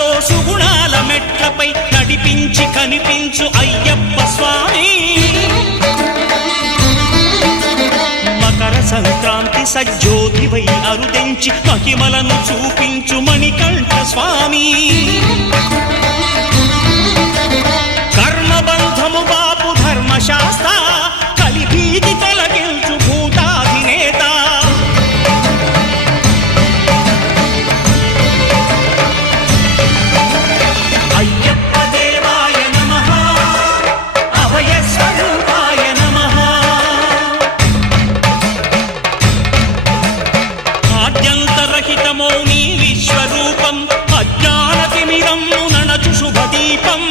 సుఖాలతో సుగుణాల మెట్లపై నడిపించి కనిపించు అయ్యప్ప స్వామి. మకర సంక్రాంతి సజ్జోతివై అరుదెంచి మహిమలను చూపించు మణికంఠ స్వామి. కర్మబంధము బాపు ధర్మశాస్త్ర కలిభీతి తొలగించు భూతాధినేత. అయ్యప్ప దేవాయ నమః, అభయ స్వరూపాయ నమః. ఆద్యంతరహితమో నీ విశ్వరూపం, అజ్ఞానతిమిరం నణచు శుభదీపం.